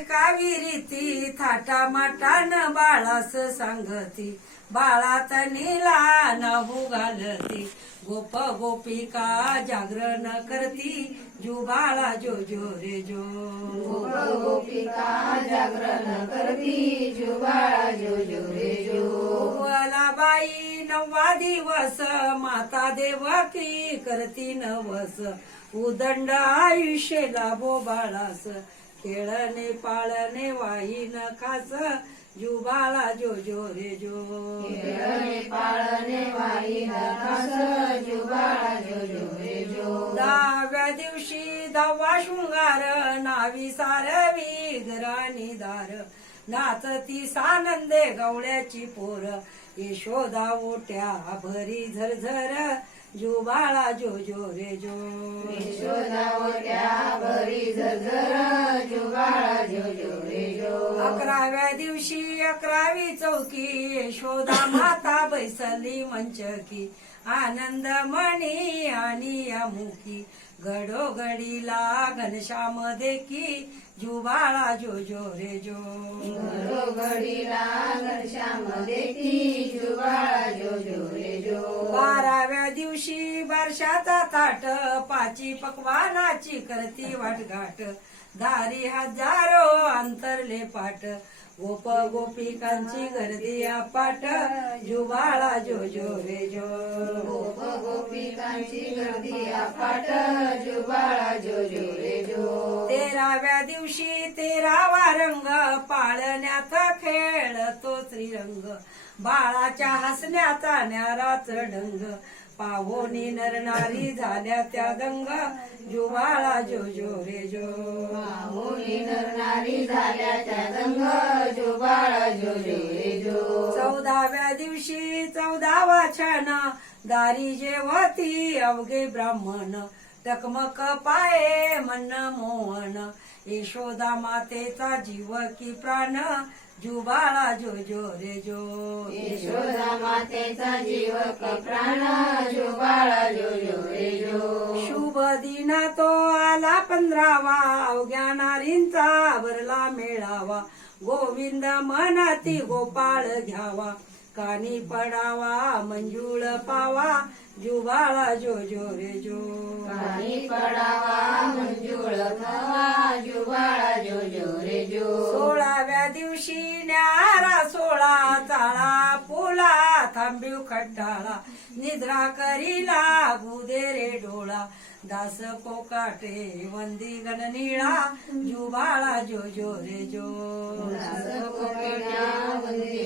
काविरीती थाटा माटान बाळास सांगती. बाळात निला नहू घालती. गोप गोपिका जागरण करती. जू बाळा जो जो रे जो. गोपिका जागरण करती. जुबाळा जो जो रे जो. बाई नववा दिवस माता देवकी करती नवस. उदंड आयुष्य लाभो बाळास. खेळणे पाळणे वाहीन खास. जुबाळा जो जो रे जो. खेळणे पाळणे वाई नखास जुबाळा जो जो रे जो. दहाव्या दिवशी दहावा शृंगार नावी सारवी घराणी दार. नाचती सानंदे गवळ्याची पोर. यशोदा ओट्या भरी झरझर. जो बाळा जो जुबाळा जो रे जो. अकराव्या दिवशी अकरावी चौकी शोधा माता बैसली मंचकी. आनंद मणी आणि अमुकी. घडोघडीला घनश्याम देखी. जुबाळा जो जो रे जो. घडीला घनश्याम देखी. जुबाळा बारशाचा ताट पाची पकवानाची करती वाटघाट. दारी हजारो अंतरले पाट गोप गोपिकांची गर्दी अपाट. जुबाळा जो जो रे जो. गोप गोपिकांची गर्दी अफाट जुबाळा जो जो रे जो. तेराव्या दिवशी तेरावा रंग पाळण्यात खेळतो श्रीरंग बाळाच्या हसण्याचा न्याराच ढंग पाहोनी नरनारी झाल्या त्या दंग जुबाळा जो जो रे जो. मुली नरनारी झाल्या त्या दंग जुबाळा जो जो रे जो. चौदाव्या दिवशी चौदावा छान दारी जेवती अवघे ब्राह्मण. टकमक पाये मन मोहन. यशोदा मातेचा जीव की प्राण. जुबाळा जो जो रे जो यशोदा मातेचा जीव प्राण जुबाळा जो जो रे जो शुभ दिना तो आला पंधरावा अवघ्या नारींचा भरला मेळावा. गोविंद मनाती गोपाळ घ्यावा. कानी पडावा मंजुळ पावा. जुबाळा जो जो रे जो पाणी पडावा दिवशी न्यारा सोळा चाळा पोला थांबीव खड्डाळा निद्रा करीला गुदे रे डोळा दास कोकाटे वंदी गणनिळा जुबाळा जो जो रे जो. जुबाळा जो जो रे